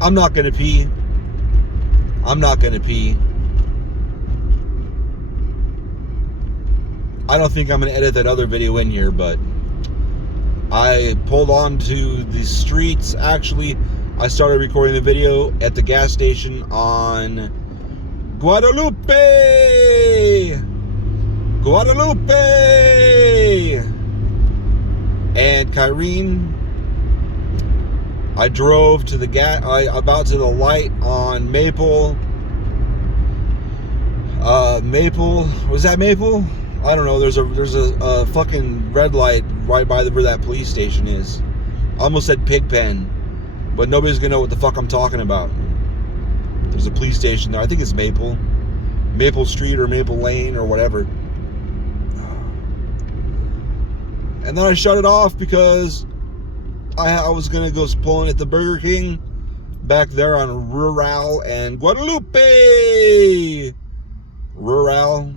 I'm not gonna pee. I'm not gonna pee. I don't think I'm gonna edit that other video in here, but I pulled onto the streets. Actually, I started recording the video at the gas station on Guadalupe. And Kyrene, I drove to the about to the light on Maple. Maple, was that Maple? I don't know. There's a fucking red light right by where that police station is. I almost said Pigpen, but nobody's gonna know what the fuck I'm talking about. There's a police station there. I think it's Maple Street or Maple Lane or whatever. And then I shut it off because I was gonna go pulling at the Burger King back there on Rural and Guadalupe. Rural.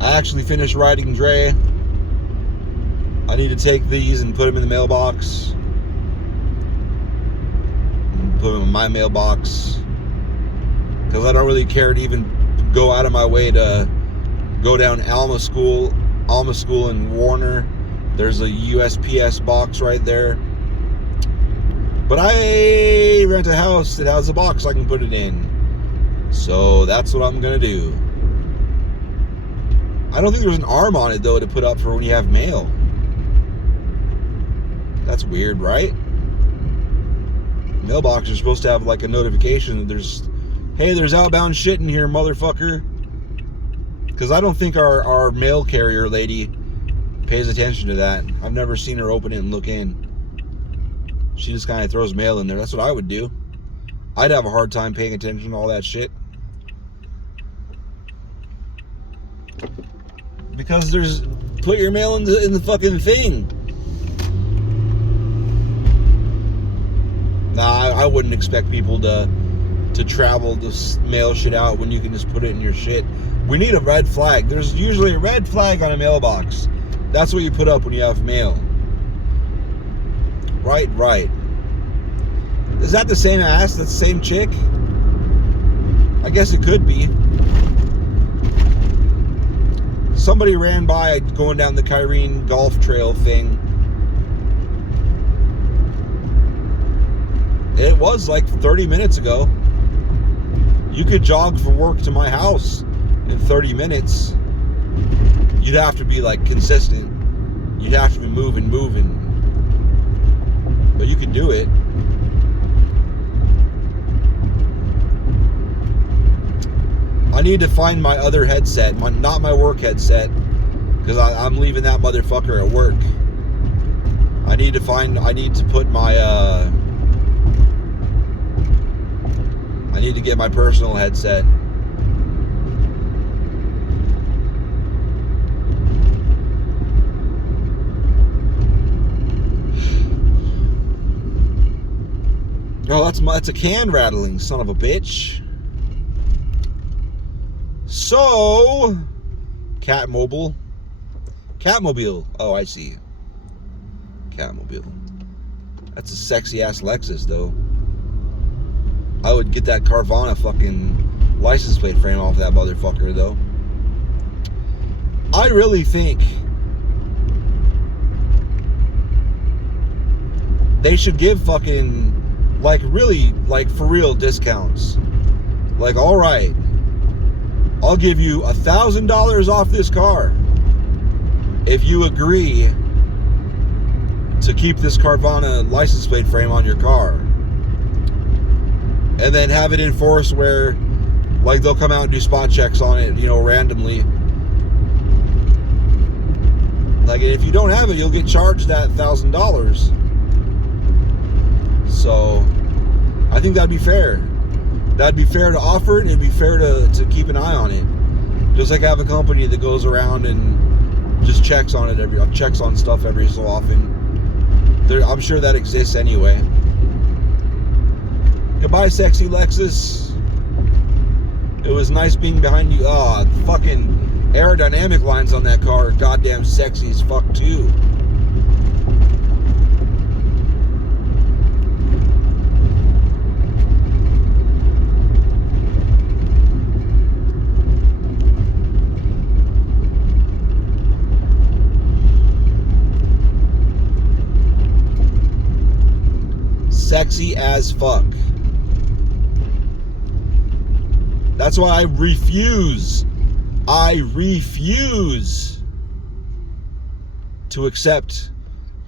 I actually finished writing Dre. I need to take these and put them in the mailbox. Put them in my mailbox. Because I don't really care to even go out of my way to go down Alma School in Warner. There's a USPS box right there. But I rent a house that has a box I can put it in. So that's what I'm going to do. I don't think there's an arm on it, though, to put up for when you have mail. That's weird, right? Mailboxes are supposed to have, like, a notification that there's outbound shit in here, motherfucker. Because I don't think our mail carrier lady pays attention to that. I've never seen her open it and look in. She just kind of throws mail in there. That's what I would do. I'd have a hard time paying attention to all that shit. Because put your mail in the fucking thing. Nah, I wouldn't expect people to travel to mail shit out when you can just put it in your shit. We need a red flag. There's usually a red flag on a mailbox. That's what you put up when you have mail. Right. Is that the same ass? That's the same chick? I guess it could be. Somebody ran by going down the Kyrene Golf Trail thing. It was like 30 minutes ago. You could jog from work to my house in 30 minutes. You'd have to be like consistent. You'd have to be moving. But you could do it. I need to find my other headset, not my work headset, because I'm leaving that motherfucker at work. I need to put my, I need to get my personal headset. Oh, that's a can rattling, son of a bitch. So, Catmobile. Oh, I see. Catmobile. That's a sexy ass Lexus, though. I would get that Carvana fucking license plate frame off that motherfucker, though. I really think they should give fucking, like, really, like, for real discounts. Like, all right, I'll give you $1,000 off this car if you agree to keep this Carvana license plate frame on your car. And then have it enforced where, like, they'll come out and do spot checks on it, you know, randomly. Like, if you don't have it, you'll get charged that $1,000. So, I think that'd be fair. That'd be fair to offer it. It'd be fair to keep an eye on it. Just like I have a company that goes around and just checks on it checks on stuff every so often. I'm sure that exists anyway. Goodbye, sexy Lexus. It was nice being behind you. Oh, fucking aerodynamic lines on that car are goddamn sexy as fuck too. Sexy as fuck. That's why I refuse to accept,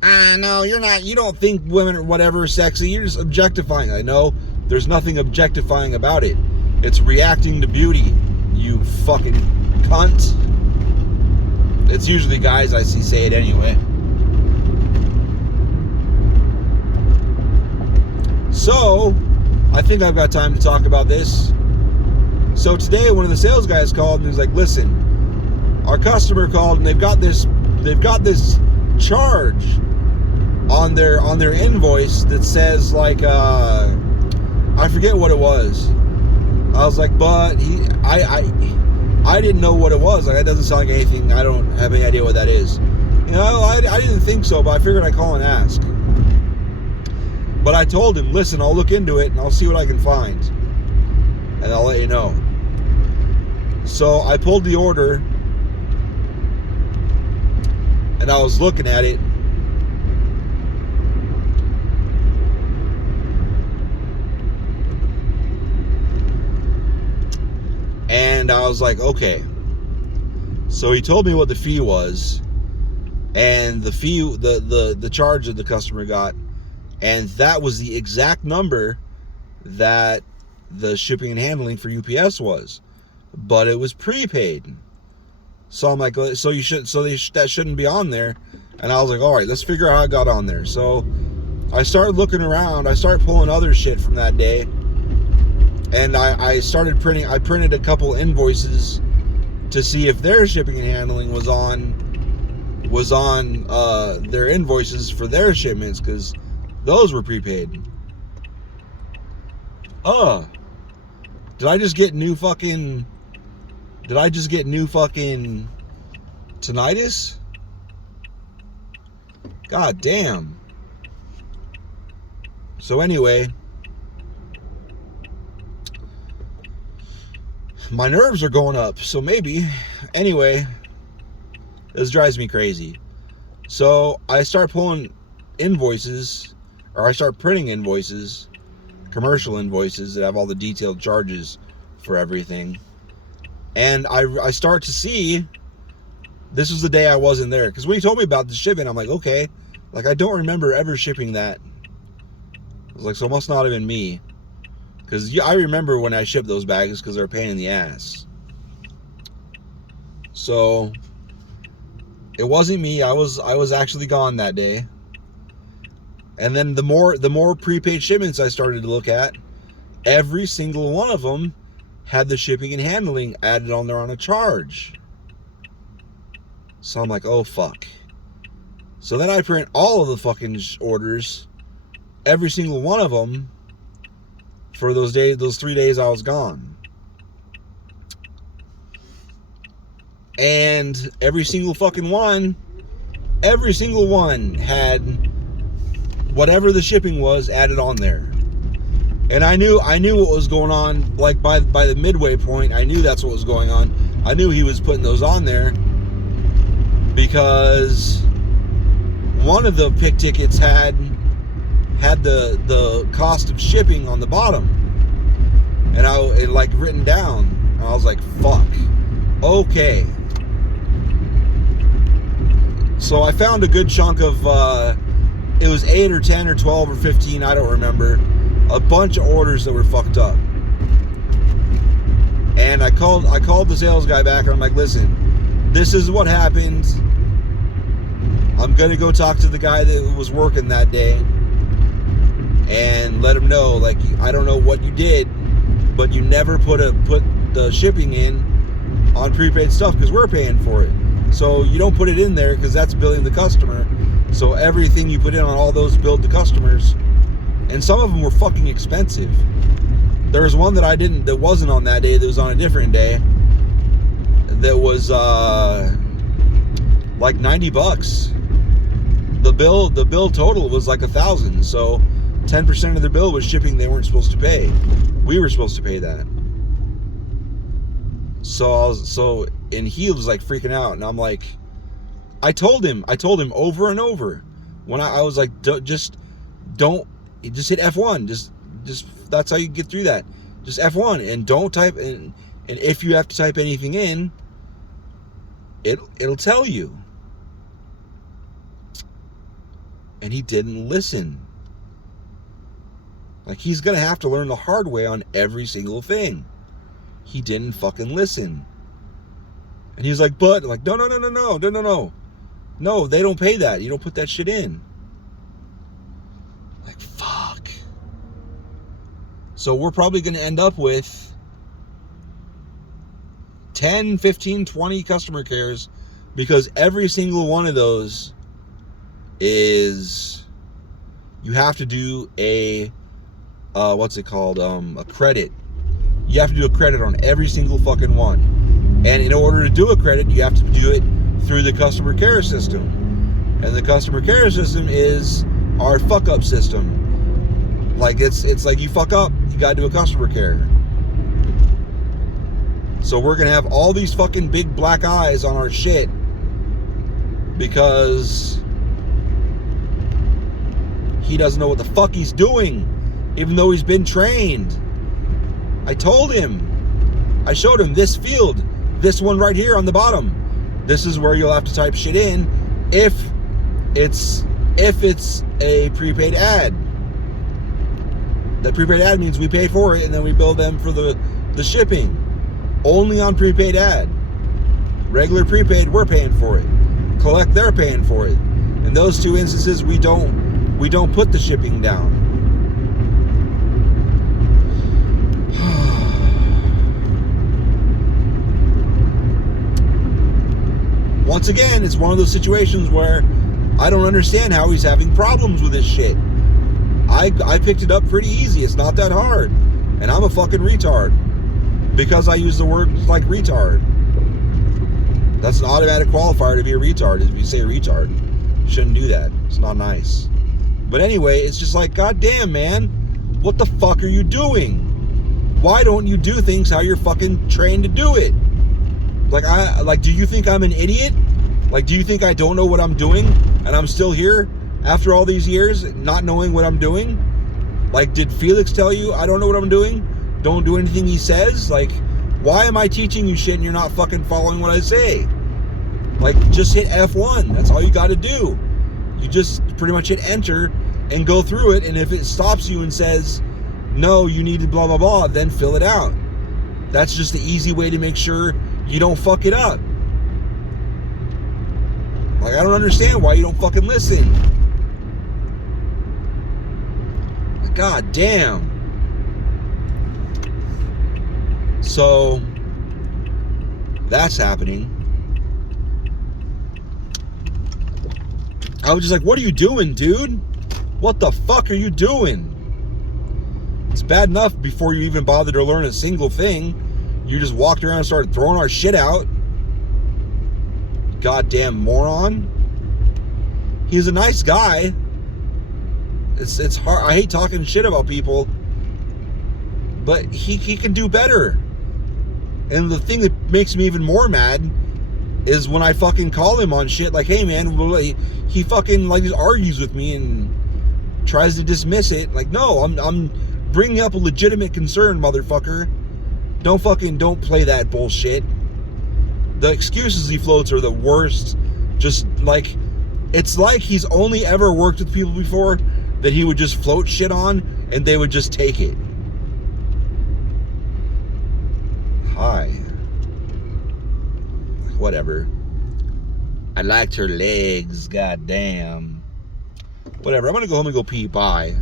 no, you're not, you don't think women or whatever are sexy, you're just objectifying. I know there's nothing objectifying about it. It's reacting to beauty, you fucking cunt. It's usually guys I see say it anyway. So, I think I've got time to talk about this. So today, one of the sales guys called and he's like, "Listen, our customer called and they've got this charge on their invoice that says like I forget what it was." I was like, "But I didn't know what it was. Like, that doesn't sound like anything. I don't have any idea what that is. You know, I didn't think so, but I figured I'd call and ask." But I told him, "Listen, I'll look into it and I'll see what I can find, and I'll let you know." So I pulled the order and I was looking at it. And I was like, okay. So he told me what the fee was, and the fee, the charge that the customer got, and that was the exact number that the shipping and handling for UPS was, but it was prepaid. So I'm like, so that shouldn't be on there. And I was like, all right, let's figure out how it got on there. So I started looking around. I started pulling other shit from that day, and I started printing. I printed a couple invoices to see if their shipping and handling was on their invoices for their shipments, because those were prepaid. Did I just get new fucking tinnitus? God damn. So anyway, my nerves are going up, so maybe. Anyway, this drives me crazy. So I start pulling invoices, or I start printing invoices, commercial invoices that have all the detailed charges for everything. And I start to see, this was the day I wasn't there, because when he told me about the shipping, I'm like, okay, like I don't remember ever shipping that. I was like, so it must not have been me, because I remember when I shipped those bags, because they're a pain in the ass. So it wasn't me. I was actually gone that day. And then the more prepaid shipments I started to look at, every single one of them had the shipping and handling added on there on a charge. So I'm like, oh fuck. So then I print all of the fucking orders, every single one of them, for those 3 days I was gone. And every single one had whatever the shipping was added on there. And I knew what was going on. Like by the midway point, I knew that's what was going on. I knew he was putting those on there because one of the pick tickets had the cost of shipping on the bottom, and it like written down. And I was like, fuck. Okay. So I found a good chunk of it was 8 or 10 or 12 or 15, I don't remember, a bunch of orders that were fucked up. And I called the sales guy back, and I'm like, listen, this is what happened. I'm gonna go talk to the guy that was working that day and let him know, like, I don't know what you did, but you never put the shipping in on prepaid stuff, because we're paying for it. So you don't put it in there, because that's billing the customer. So everything you put in on all those billed to customers, and some of them were fucking expensive. There was one that wasn't on that day, that was on a different day, that was like $90. The bill total was like $1,000. So 10% of the bill was shipping they weren't supposed to pay. We were supposed to pay that. And he was like freaking out, and I'm like, I told him over and over when I was like, just hit F1, just that's how you get through that. Just F1 and don't type in, and if you have to type anything in, it'll tell you. And he didn't listen. Like, he's gonna have to learn the hard way on every single thing. He didn't fucking listen. And he's like, but like, no, they don't pay that. You don't put that shit in. Like, fuck. So we're probably going to end up with 10, 15, 20 customer cares, because every single one of those is, you have to do a what's it called, a credit. You have to do a credit on every single fucking one. And in order to do a credit, you have to do it through the customer care system. And the customer care system is our fuck up system. Like, it's like, you fuck up, you gotta do a customer care. So we're gonna have all these fucking big black eyes on our shit because he doesn't know what the fuck he's doing, even though he's been trained. I told him. I showed him this field, this one right here on the bottom. This is where you'll have to type shit in if it's a prepaid ad. That prepaid ad means we pay for it and then we bill them for the shipping. Only on prepaid ad. Regular prepaid, we're paying for it. Collect, they're paying for it. In those two instances, we don't put the shipping down. Once again, it's one of those situations where I don't understand how he's having problems with this shit. I picked it up pretty easy. It's not that hard. And I'm a fucking retard. Because I use the word like retard. That's an automatic qualifier to be a retard, if you say retard. You shouldn't do that. It's not nice. But anyway, it's just like, goddamn, man. What the fuck are you doing? Why don't you do things how you're fucking trained to do it? Like, do you think I'm an idiot? Like, do you think I don't know what I'm doing and I'm still here after all these years not knowing what I'm doing? Like, did Felix tell you I don't know what I'm doing? Don't do anything he says? Like, why am I teaching you shit and you're not fucking following what I say? Like, just hit F1. That's all you got to do. You just pretty much hit enter and go through it, and if it stops you and says, no, you need to blah, blah, blah, then fill it out. That's just the easy way to make sure you don't fuck it up. Like, I don't understand why you don't fucking listen. Like, god damn. So, that's happening. I was just like, what are you doing, dude? What the fuck are you doing? It's bad enough before you even bothered to learn a single thing. You just walked around and started throwing our shit out. Goddamn moron. He's a nice guy. It's hard. I hate talking shit about people, but he can do better. And the thing that makes me even more mad is when I fucking call him on shit like, hey man, he fucking like just argues with me and tries to dismiss it. Like, no, I'm bringing up a legitimate concern, motherfucker. Don't play that bullshit. The excuses he floats are the worst. Just like, it's like he's only ever worked with people before that he would just float shit on and they would just take it. Hi. Whatever. I liked her legs. Goddamn. Whatever. I'm gonna go home and go pee. Bye.